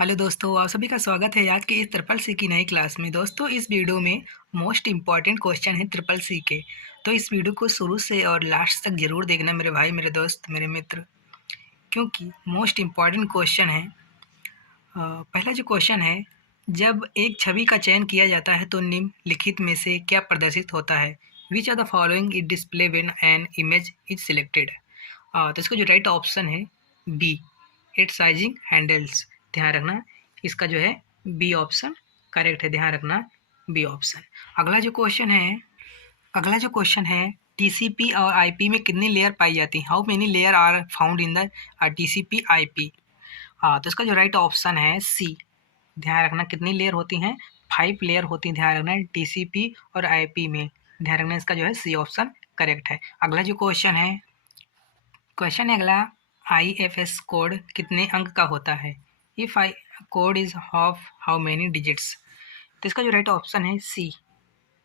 Hello दोस्तों, आप सभी का स्वागत है आज की इस ट्रिपल सी की नई क्लास में। दोस्तों, इस वीडियो में मोस्ट इम्पॉर्टेंट क्वेश्चन है ट्रिपल सी के। तो इस वीडियो को शुरू से और लास्ट तक ज़रूर देखना मेरे भाई, मेरे दोस्त, मेरे मित्र, क्योंकि मोस्ट इम्पॉर्टेंट क्वेश्चन है। पहला जो क्वेश्चन है, जब एक छवि का चयन किया जाता है तो निम्नलिखित में से क्या प्रदर्शित होता है? Which are the following is display when an image is selected? तो इसका जो राइट ऑप्शन है बी, इट साइजिंग हैंडल्स। ध्यान रखना, इसका जो है बी ऑप्शन करेक्ट है। ध्यान रखना, बी ऑप्शन। अगला जो क्वेश्चन है टीसीपी और आईपी में कितनी लेयर पाई जाती है? How many layer are found in the TCP IP? तो इसका जो राइट ऑप्शन है सी। ध्यान रखना, कितनी लेयर होती हैं? 5 लेयर होती हैं। ध्यान रखना, टीसीपी और आईपी में। ध्यान रखना, इसका जो है सी ऑप्शन करेक्ट है। अगला जो क्वेश्चन है अगला, आईएफएस कोड कितने अंक का होता है? If I code is of how many digits? तो इसका जो राइट ऑप्शन है सी।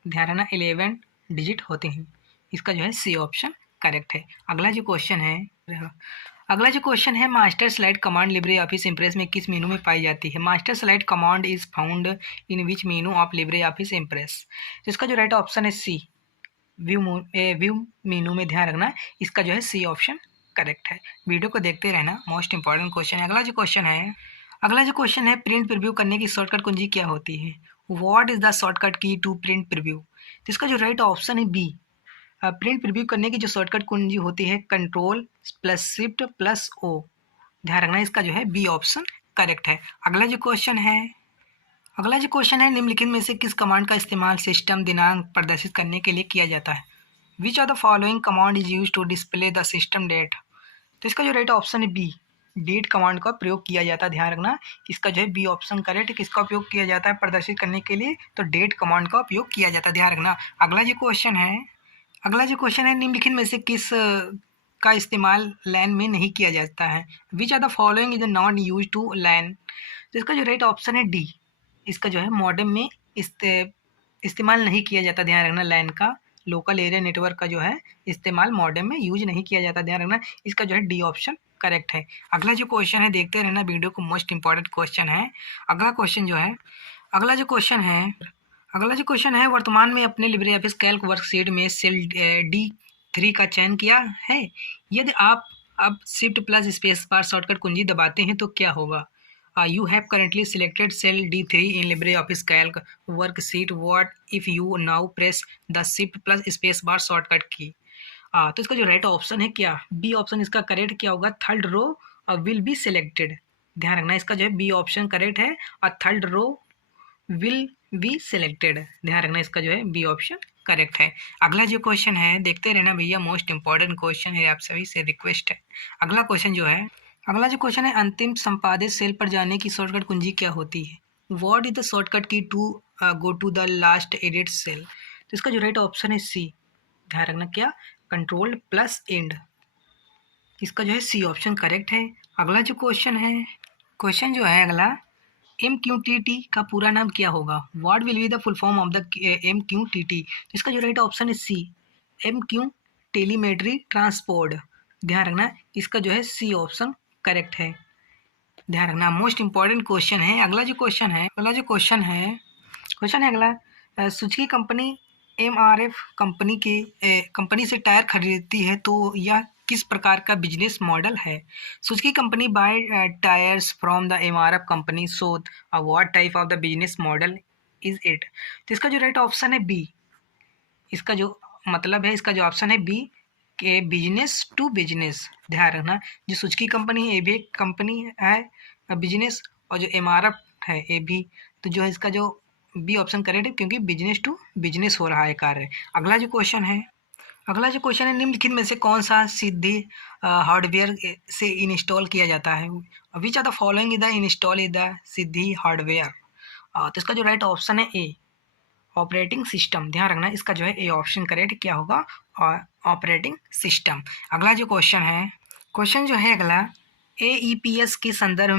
ध्यान रखना, 11 डिजिट होते हैं। इसका जो है सी ऑप्शन करेक्ट है। अगला जो क्वेश्चन है master slide command Libre office impress में किस मेनू में पाई जाती है? Master slide command is found in which menu of Libre office impress? तो इसका जो राइट ऑप्शन है सी, व्यू मेनू में। ध्यान रखना, इसका जो है सी ऑप्शन करेक्ट है। वीडियो को देखते रहना, मोस्ट इंपॉर्टेंट क्वेश्चन है। अगला जो क्वेश्चन है प्रिंट प्रीव्यू करने की शॉर्टकट कुंजी क्या होती है? What is the shortcut key to print preview? तो इसका जो राइट ऑप्शन है बी। प्रिंट प्रीव्यू करने की जो शॉर्टकट कुंजी होती है control plus shift plus O. ध्यान रखना, इसका जो है बी ऑप्शन करेक्ट है। अगला जो क्वेश्चन है निम्नलिखित में से किस कमांड का इस्तेमाल सिस्टम दिनांक प्रदर्शित करने के लिए किया जाता है? Which are the following command is use to display the system date? तो इसका जो राइट ऑप्शन है बी, डेट कमांड का प्रयोग किया जाता है। ध्यान रखना, इसका जो है बी ऑप्शन करेक्ट है। किसका उपयोग किया जाता है प्रदर्शित करने के लिए? तो डेट कमांड का उपयोग किया जाता है। ध्यान रखना। अगला जो क्वेश्चन है निम्नलिखित में से किस का इस्तेमाल लैन में नहीं किया जाता है? Which are the following is not use to LAN? तो इसका जो राइट ऑप्शन है डी। इसका जो है मॉडेम में इस्तेमाल नहीं किया जाता। ध्यान रखना, लैन का, लोकल एरिया नेटवर्क का जो है इस्तेमाल मॉडेम में यूज नहीं किया जाता। ध्यान रखना, इसका जो है डी ऑप्शन करेक्ट है। अगला जो क्वेश्चन है, देखते रहना वीडियो को, मोस्ट इंपॉर्टेंट क्वेश्चन है। अगला जो क्वेश्चन है अगला जो क्वेश्चन है वर्तमान में अपने लिब्रे ऑफिस कैल्क वर्कशीट में सेल D3 का चयन किया है? यदि आप अब shift plus space bar shortcut कुंजी दबाते हैं तो क्या होगा? You have currently selected cell D3 in LibreOffice Calc worksheet. What if you now press the Shift plus space bar shortcut key? तो इसका जो राइट ऑप्शन है क्या? बी ऑप्शन इसका करेक्ट क्या होगा? Third row will be selected. ध्यान रखना, इसका जो है बी ऑप्शन करेक्ट है और third row will be selected. ध्यान रखना, इसका जो है बी ऑप्शन करेक्ट है। अगला जो क्वेश्चन है, देखते रहना भैया, मोस्ट इंपॉर्टेंट क्वेश्चन है, आप सभी से रिक्वेस्ट है। अगला जो क्वेश्चन है अंतिम संपादित सेल पर जाने की शॉर्टकट कुंजी क्या होती है? What is the shortcut key to go to the last edit cell? तो इसका जो राइट ऑप्शन है सी। ध्यान रखना, क्या? Control plus and. इसका जो है सी ऑप्शन करेक्ट है। क्वेश्चन जो है अगला, MQTT का पूरा नाम क्या होगा? What will be the full form of the MQTT? इसका जो राइट ऑप्शन है सी, MQ टेलीमेट्री ट्रांसपोर्ट। ध्यान रखना, इसका जो है सी ऑप्शन करेक्ट है। ध्यान रखना, मोस्ट इंपॉर्टेंट क्वेश्चन है। अगला सुजुकी कंपनी MRF कंपनी से टायर खरीदती है तो यह किस प्रकार का बिजनेस मॉडल है? Suzuki company by tyres from the MRF company, so what type of the business model is it? तो इसका जो राइट ऑप्शन है बी। इसका जो मतलब है, इसका जो ऑप्शन है बी के बिजनेस टू बिजनेस। ध्यान रखना, जो सुजुकी कंपनी है ये भी एक कंपनी है बिजनेस, और जो MRF है ये भी। तो जो है इसका जो बी ऑप्शन करेक्ट है, क्योंकि बिजनेस टू बिजनेस हो रहा है कार्य। अगला जो क्वेश्चन है निम्नलिखित में से कौन सा सिद्धि हार्डवेयर से इंस्टॉल किया जाता है? Which are the following is the install is the सिद्धि हार्डवेयर? तो इसका जो राइट ऑप्शन है ए, ऑपरेटिंग सिस्टम। ध्यान रखना, इसका जो है ए ऑप्शन करेक्ट क्या होगा? Operating system. अगला जो क्वेश्चन जो है अगला, AEPS के संदर्भ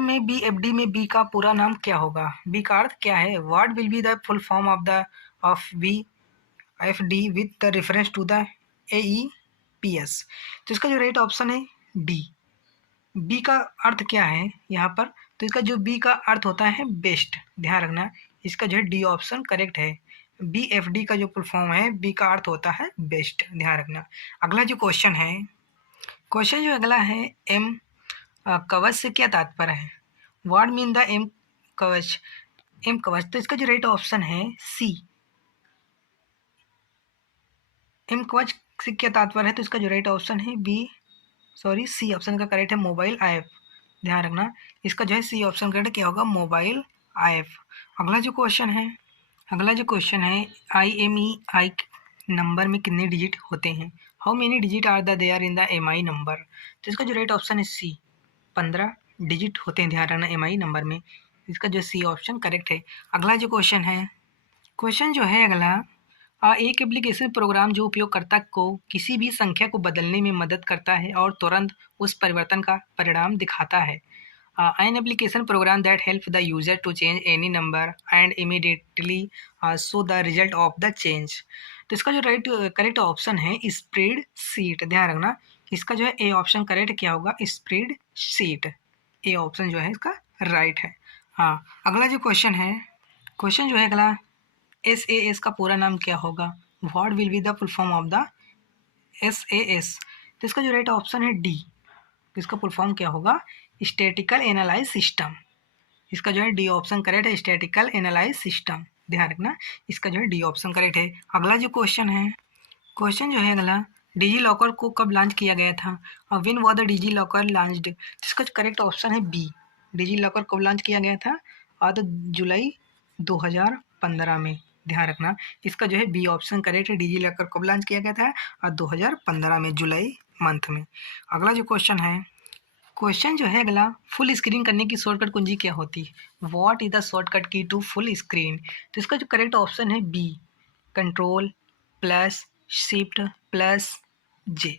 में BFD में बी का पूरा नाम क्या होगा? बी का अर्थ क्या है? What will be the full form of BFD with the reference to the AEPS? तो इसका जो राइट ऑप्शन है डी, बी का अर्थ क्या है यहाँ पर, तो इसका जो बी का अर्थ होता है बेस्ट, ध्यान रखना। इसका जो है डी ऑप्शन करेक्ट है। बी एफ डी का जो फुल फॉर्म है, बी का अर्थ होता है बेस्ट, ध्यान रखना। अगला जो क्वेश्चन है, क्वेश्चन जो अगला है, एम कवच से क्या तात्पर्य है? व्हाट मीन द एम कवच? एम कवच, तो इसका जो राइट ऑप्शन है सी। एम कवच से क्या तात्पर्य है, तो इसका जो राइट ऑप्शन है सी ऑप्शन का करेक्ट है मोबाइल ऐप, ध्यान रखना। इसका जो है सी ऑप्शन करेक्ट क्या होगा, मोबाइल ऐप। अगला जो क्वेश्चन है, IMEI नंबर में कितने डिजिट होते हैं? How many digit are there in the MI number? तो इसका जो राइट ऑप्शन है सी, 15 डिजिट होते हैं, ध्यान रखना MI नंबर में। इसका जो सी ऑप्शन करेक्ट है। अगला जो क्वेश्चन जो है अगला, एक एप्लीकेशन प्रोग्राम जो उपयोगकर्ता को किसी भी संख्या को बदलने में मदद करता है और तुरंत उस परिवर्तन का परिणाम दिखाता है। An application program that helps the user to change any number and immediately show the result of the change। तो इसका जो करेक्ट ऑप्शन है स्प्रेड शीट, ध्यान रखना। इसका जो है ए ऑप्शन करेक्ट क्या होगा, स्प्रेड शीट। ए ऑप्शन जो है इसका राइट है। हाँ, अगला जो क्वेश्चन जो है अगला, SAS का पूरा नाम क्या होगा? What will be the full form of the SAS? तो इसका जो राइट ऑप्शन है डी। इसका फुल फॉर्म क्या होगा, स्टैटिकल एनालाइज सिस्टम। इसका जो है डी ऑप्शन करेक्ट है, स्टैटिकल एनालाइज सिस्टम, ध्यान रखना। इसका जो है डी ऑप्शन करेक्ट है। अगला जो क्वेश्चन जो है अगला, डिजी लॉकर को कब लॉन्च किया गया था? और when was the DigiLocker launched? इसका जो करेक्ट ऑप्शन है बी। डिजी लॉकर कब लॉन्च किया गया था? और जुलाई 2015 में, ध्यान रखना। इसका जो है बी ऑप्शन करेक्ट है, डिजी लॉकर कब लॉन्च किया गया था? और 2015 में, जुलाई मंथ में। अगला जो क्वेश्चन जो है अगला, फुल स्क्रीन करने की शॉर्टकट कुंजी क्या होती है? What is the shortcut key to full screen? तो इसका जो करेक्ट ऑप्शन है B, control plus shift plus J,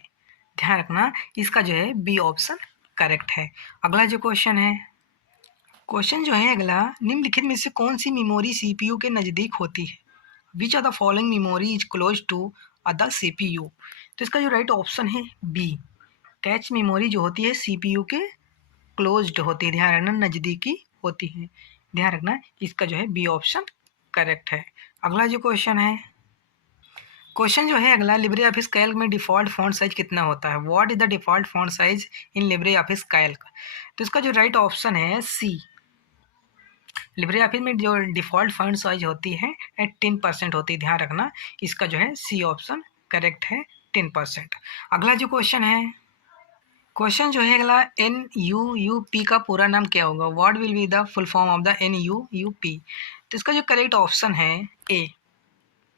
ध्यान रखना। इसका जो है बी ऑप्शन करेक्ट है। अगला जो क्वेश्चन जो है अगला, निम्नलिखित में से कौन सी मेमोरी CPU के नज़दीक होती है? Which are the following memory is close to the CPU? तो इसका जो राइट ऑप्शन है बी, कैच मेमोरी जो होती है CPU के क्लोज्ड होती है, ध्यान रखना, नज़दीकी होती है, ध्यान रखना। इसका जो है बी ऑप्शन करेक्ट है। अगला जो क्वेश्चन जो है अगला, लिब्रे ऑफिस कैल्क में डिफ़ॉल्ट फॉन्ट साइज कितना होता है? What is the default font size in Libre office Calc? तो इसका जो राइट ऑप्शन है सी। लिब्रे ऑफिस में जो डिफ़ॉल्ट फॉन्ट साइज होती है 10% होती है, ध्यान रखना। इसका जो है सी ऑप्शन करेक्ट है, 10%। अगला जो क्वेश्चन जो है अगला, NUUP का पूरा नाम क्या होगा? What will be the full form of the NUUP? तो इसका जो करेक्ट ऑप्शन है ए,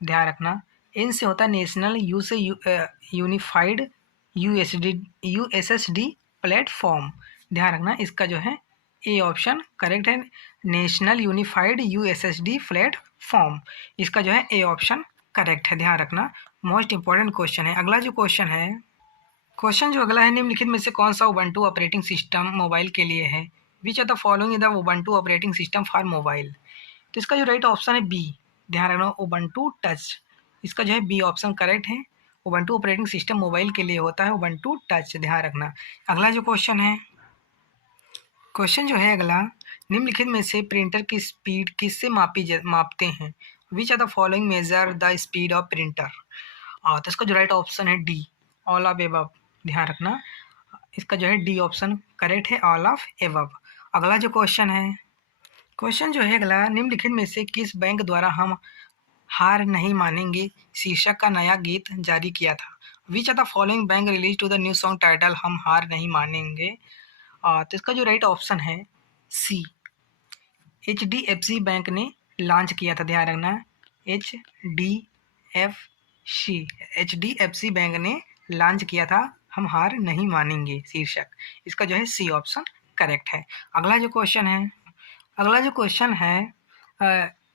ध्यान रखना। एन से होता है नेशनल, यू से यूनिफाइड USSD प्लेटफॉर्म, ध्यान रखना। इसका जो है ए ऑप्शन करेक्ट है, नेशनल यूनिफाइड USSD प्लेटफॉर्म। इसका जो है ए ऑप्शन करेक्ट है, ध्यान रखना। मोस्ट इंपॉर्टेंट क्वेश्चन है। अगला जो क्वेश्चन जो अगला है, निम्नलिखित में से कौन सा उबंटू ऑपरेटिंग सिस्टम मोबाइल के लिए है? Which are the following is the Ubuntu operating system for mobile? तो इसका जो राइट ऑप्शन है बी, ध्यान रखना, उबंटू टच। इसका जो है बी ऑप्शन करेक्ट है, उबंटू ऑपरेटिंग सिस्टम मोबाइल के लिए होता है उबंटू टच, ध्यान रखना। अगला जो क्वेश्चन जो है अगला, निम्नलिखित में से प्रिंटर की स्पीड किससे मापते हैं? Which are the following measure the speed of printer? तो इसका जो राइट ऑप्शन है डी, ऑल ऑफ एबव, ध्यान रखना। इसका जो है डी ऑप्शन करेक्ट है, ऑल ऑफ एबव। अगला जो क्वेश्चन जो है अगला, निम्नलिखित में से किस बैंक द्वारा हम हार नहीं मानेंगे शीर्षक का नया गीत जारी किया था? Which are the following bank release to the new song title हम हार नहीं मानेंगे? तो इसका जो राइट ऑप्शन है सी, HDFC बैंक ने लॉन्च किया था, ध्यान रखना। HDFC बैंक ने लॉन्च किया था हम हार नहीं मानेंगे शीर्षक। इसका जो है सी ऑप्शन करेक्ट है। अगला जो क्वेश्चन है,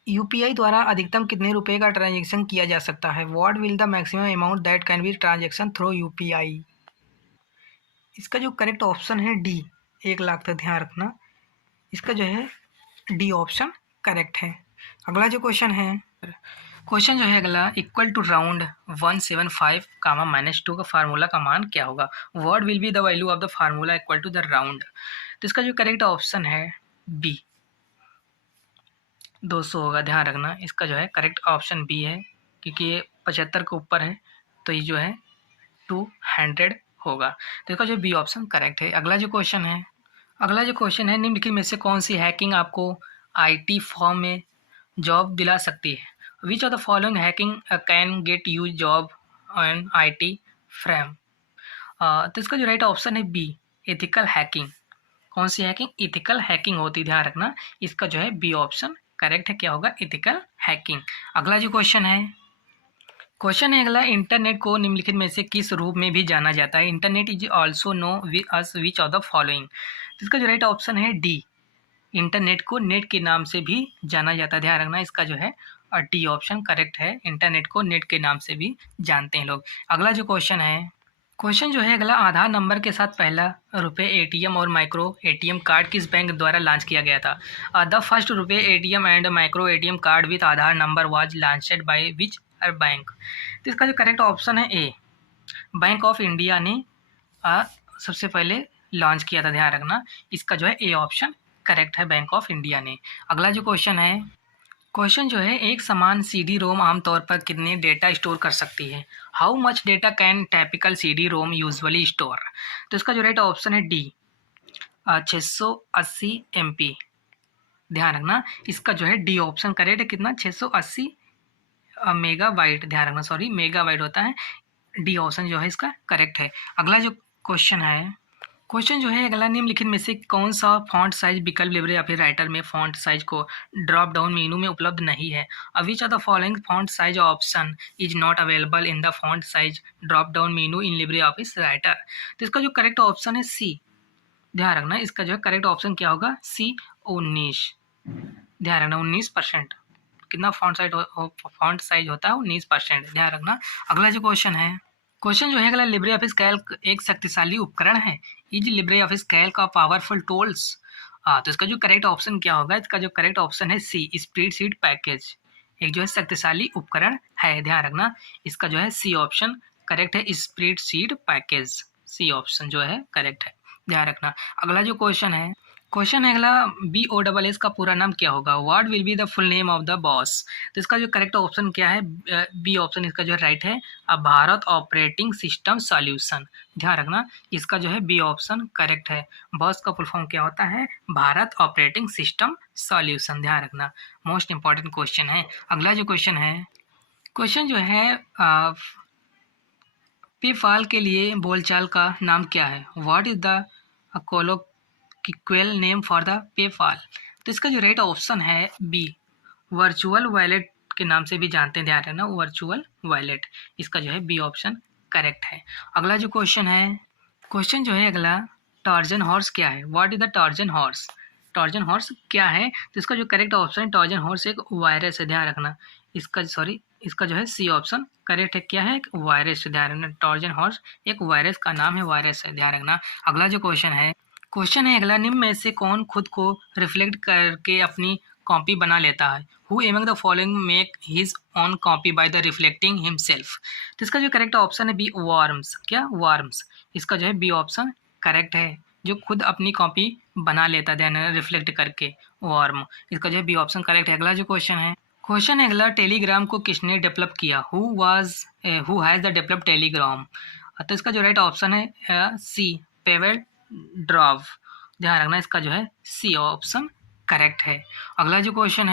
UPI द्वारा अधिकतम कितने रुपए का ट्रांजैक्शन किया जा सकता है? What will the maximum amount that can be transaction through UPI? इसका जो करेक्ट ऑप्शन है डी, 1 लाख तक, ध्यान रखना। इसका जो है डी ऑप्शन करेक्ट है। अगला जो क्वेश्चन जो है अगला, इक्वल टू राउंड 175 कामा -2 का फार्मूला का मान क्या होगा? What will be the value of the formula equal to the round? तो इसका जो करेक्ट ऑप्शन है बी, 200 होगा। ध्यान रखना, इसका जो है करेक्ट ऑप्शन बी है, क्योंकि ये 75 के ऊपर है, तो ये जो है 200 होगा। तो इसका जो बी ऑप्शन करेक्ट है। अगला जो क्वेश्चन है, निम्नलिखित में से कौन सी हैकिंग आपको आईटी फॉर्म में जॉब दिला सकती है? Which of the following hacking can get you job on IT frame? तो इसका जो राइट ऑप्शन है बी, एथिकल हैकिंग। कौन सी हैकिंग? इथिकल हैकिंग होती है। ध्यान रखना, इसका जो है बी ऑप्शन करेक्ट है। क्या होगा? Ethical hacking. अगला जो क्वेश्चन है अगला, इंटरनेट को निम्नलिखित में से किस रूप में भी जाना जाता है? Internet is also know us which of the following? इसका जो राइट ऑप्शन है डी, इंटरनेट को नेट के नाम से भी जाना जाता है। ध्यान रखना, इसका जो है डी ऑप्शन करेक्ट है। इंटरनेट को नेट के नाम से भी जानते हैं लोग। अगला जो क्वेश्चन जो है अगला, आधार नंबर के साथ पहला रुपए एटीएम और माइक्रो एटीएम कार्ड किस बैंक द्वारा लॉन्च किया गया था? द फर्स्ट रुपए ATM and micro ATM card with Aadhaar number was launched by which bank? तो इसका जो करेक्ट ऑप्शन है ए, बैंक ऑफ इंडिया ने सबसे पहले लॉन्च किया था। ध्यान रखना, इसका जो है ए ऑप्शन करेक्ट है, बैंक ऑफ इंडिया ने। अगला जो क्वेश्चन जो है, एक समान सीडी रोम आमतौर पर कितने डेटा स्टोर कर सकती है? How much data can typical CD ROM usually store? तो इसका जो राइट ऑप्शन है डी, 680 MB। ध्यान रखना, इसका जो है डी ऑप्शन करेक्ट है। कितना? 680 मेगाबाइट। ध्यान रखना, सॉरी मेगाबाइट होता है। डी ऑप्शन जो है इसका करेक्ट है। अगला जो क्वेश्चन जो है अगला, निम्नलिखित में से कौन सा फॉन्ट साइज विकल्प लिब्रे ऑफिस राइटर में फॉन्ट साइज को ड्रॉप डाउन मेनू में उपलब्ध नहीं है? Which of the following font size option is not available in the font size drop down menu in Libre office writer? तो इसका जो करेक्ट ऑप्शन है सी। ध्यान रखना, इसका जो है करेक्ट ऑप्शन क्या होगा? सी, 19। ध्यान रखना, 19%। कितना फॉन्ट साइज होता है? 19%। ध्यान रखना। अगला जो क्वेश्चन जो है अगला, लिब्रे ऑफिस कैल्क एक शक्तिशाली उपकरण है। इज लिब्रे ऑफिस कैल्क का पावरफुल टूल्स? तो इसका जो करेक्ट ऑप्शन क्या होगा? इसका जो करेक्ट ऑप्शन है सी, स्प्रेडशीट पैकेज। एक जो है शक्तिशाली उपकरण है। ध्यान रखना, इसका जो है सी ऑप्शन करेक्ट है, स्प्रेडशीट पैकेज। सी ऑप्शन जो है करेक्ट है। ध्यान रखना। अगला जो क्वेश्चन है अगला, BOSS का पूरा नाम क्या होगा? What will be the full name of the boss? तो इसका जो करेक्ट ऑप्शन क्या है? बी ऑप्शन इसका जो है राइट है, भारत ऑपरेटिंग सिस्टम सॉल्यूशन। ध्यान रखना, इसका जो है बी ऑप्शन करेक्ट है। बॉस का फुल फॉर्म क्या होता है? Bharat operating system solution. ध्यान रखना, मोस्ट इंपॉर्टेंट क्वेश्चन है। अगला जो क्वेश्चन जो है, पेपाल के लिए बोलचाल का नाम क्या है? What is the colloquial name for the PayPal? तो इसका जो राइट ऑप्शन है बी, वर्चुअल वॉलेट के नाम से भी जानते हैं। ध्यान रखना, वर्चुअल वॉलेट। इसका जो है बी ऑप्शन करेक्ट है। अगला जो क्वेश्चन जो है अगला, टॉर्जन हॉर्स क्या है? What is the torsion horse? Torsion horse क्या है? तो इसका जो करेक्ट ऑप्शन है, टॉर्जन हॉर्स एक वायरस है। ध्यान रखना, इसका जो है सी ऑप्शन करेक्ट है। क्या है? एक वायरस। ध्यान रखना, टॉर्जन हॉर्स एक वायरस का नाम है, वायरस है। ध्यान रखना। अगला जो क्वेश्चन है अगला, निम्न में से कौन खुद को रिफ्लेक्ट करके अपनी कॉपी बना लेता है? Who among the following make his own copy by the reflecting himself? तो इसका जो करेक्ट ऑप्शन है बी, वार्म्स। क्या? वार्म्स। इसका जो है बी ऑप्शन करेक्ट है, जो खुद अपनी कॉपी बना लेता है रिफ्लेक्ट करके, वार्म। इसका जो है बी ऑप्शन करेक्ट है। अगला जो क्वेश्चन है अगला, टेलीग्राम को किसने डेवलप किया? Who has the develop Telegram? तो इसका जो राइट ऑप्शन है सी, पेवेल ड्रॉव। ध्यान रखना, इसका जो है सी ऑप्शन करेक्ट है। अगला जो क्वेश्चन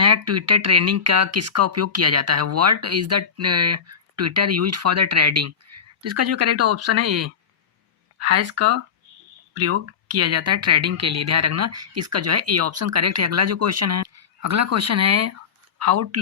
है, ट्विटर ट्रेडिंग का किसका उपयोग किया जाता है? What is the Twitter used for the trading? तो इसका जो करेक्ट ऑप्शन है ए, हैज़ का प्रयोग किया जाता है ट्रेडिंग के लिए। ध्यान रखना, इसका जो है ए ऑप्शन करेक्ट है। अगला क्वेश्चन है, आउट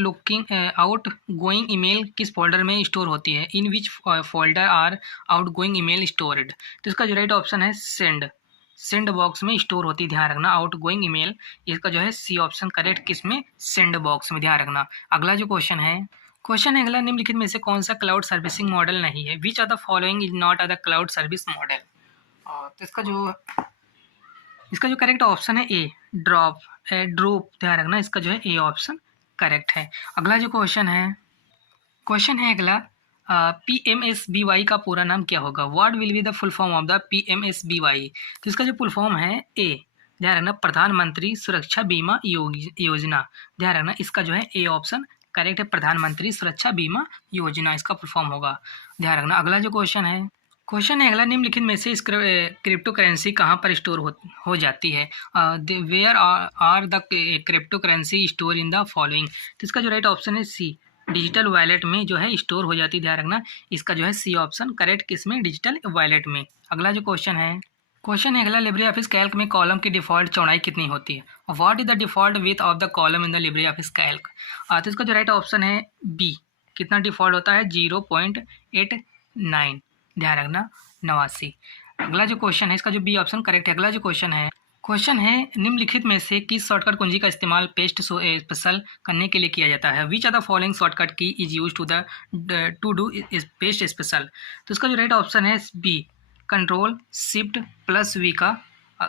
गोइंग ईमेल किस फोल्डर में स्टोर होती है? In which folder are outgoing email stored? तो इसका जो राइट ऑप्शन है सेंड बॉक्स में स्टोर होती है। ध्यान रखना, आउट गोइंग ईमेल। इसका जो है सी ऑप्शन करेक्ट, किसमें? सेंड बॉक्स में। ध्यान रखना। अगला जो क्वेश्चन है अगला, निम्नलिखित में से कौन सा क्लाउड सर्विसिंग मॉडल नहीं है? Which of the following is not the cloud service model? तो इसका जो करेक्ट ऑप्शन है ए, ड्रॉप। ध्यान रखना, इसका जो है ए ऑप्शन करेक्ट है। अगला जो क्वेश्चन है अगला, PMSBY का पूरा नाम क्या होगा? What will be the full form of the PMSBY? तो इसका जो फुल फॉर्म है ए, ध्यान रखना, प्रधानमंत्री सुरक्षा बीमा योजना। ध्यान रखना, इसका जो है ए ऑप्शन करेक्ट है, प्रधानमंत्री सुरक्षा बीमा योजना इसका फुल फॉर्म होगा। ध्यान रखना। अगला जो क्वेश्चन है अगला, निम्नलिखित में से क्रिप्टो करेंसी कहाँ पर स्टोर हो जाती है? Where are the crypto currency store in the following? तो इसका जो राइट ऑप्शन है सी, डिजिटल वॉलेट में जो है स्टोर हो जाती है। ध्यान रखना, इसका जो है सी ऑप्शन करेक्ट, किसमें? डिजिटल वॉलेट में। अगला जो क्वेश्चन है अगला, लिब्रे ऑफिस कैल्क में कॉलम की डिफ़ॉल्ट चौड़ाई कितनी होती है? What is the default width of the column in the Libre office Calc? तो इसका जो राइट ऑप्शन है बी, कितना डिफ़ॉल्ट होता है? 0.89। ध्यान रखना, 89। अगला जो क्वेश्चन है इसका जो बी ऑप्शन करेक्ट है। अगला जो क्वेश्चन है निम्नलिखित में से किस शॉर्टकट कुंजी का इस्तेमाल पेस्ट स्पेशल करने के लिए किया जाता है? Which are the following shortcut key is use to do paste special? तो इसका जो राइट ऑप्शन है B, control shift plus V का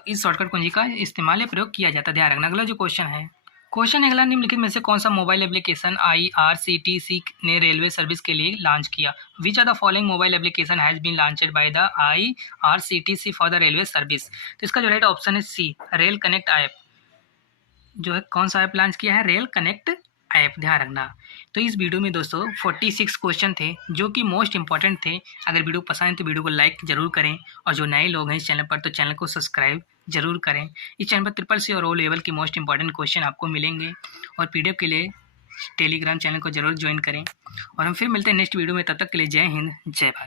इस शॉर्टकट कुंजी का इस्तेमाल या प्रयोग किया जाता है। ध्यान रखना। अगला जो क्वेश्चन है अगला, निम्नलिखित में से कौन सा मोबाइल एप्लीकेशन IRCTC ने रेलवे सर्विस के लिए लॉन्च किया? Which are the following mobile application has been launched by the IRCTC for the railway service? तो इसका जो राइट ऑप्शन है सी, रेल कनेक्ट ऐप। जो है कौन सा ऐप लॉन्च किया है? Rail connect app. ध्यान रखना। तो इस वीडियो में दोस्तों 46 क्वेश्चन थे जो कि मोस्ट इंपॉर्टेंट थे। अगर वीडियो पसंद है तो वीडियो को लाइक जरूर करें, और जो नए लोग हैं इस चैनल पर तो चैनल को सब्सक्राइब जरूर करें। इस चैनल पर CCC और O लेवल के मोस्ट इंपॉर्टेंट क्वेश्चन आपको मिलेंगे, और PDF के लिए टेलीग्राम चैनल को जरूर ज्वाइन करें। और हम फिर मिलते हैं नेक्स्ट वीडियो में, तब तक के लिए जय हिंद, जय भारत।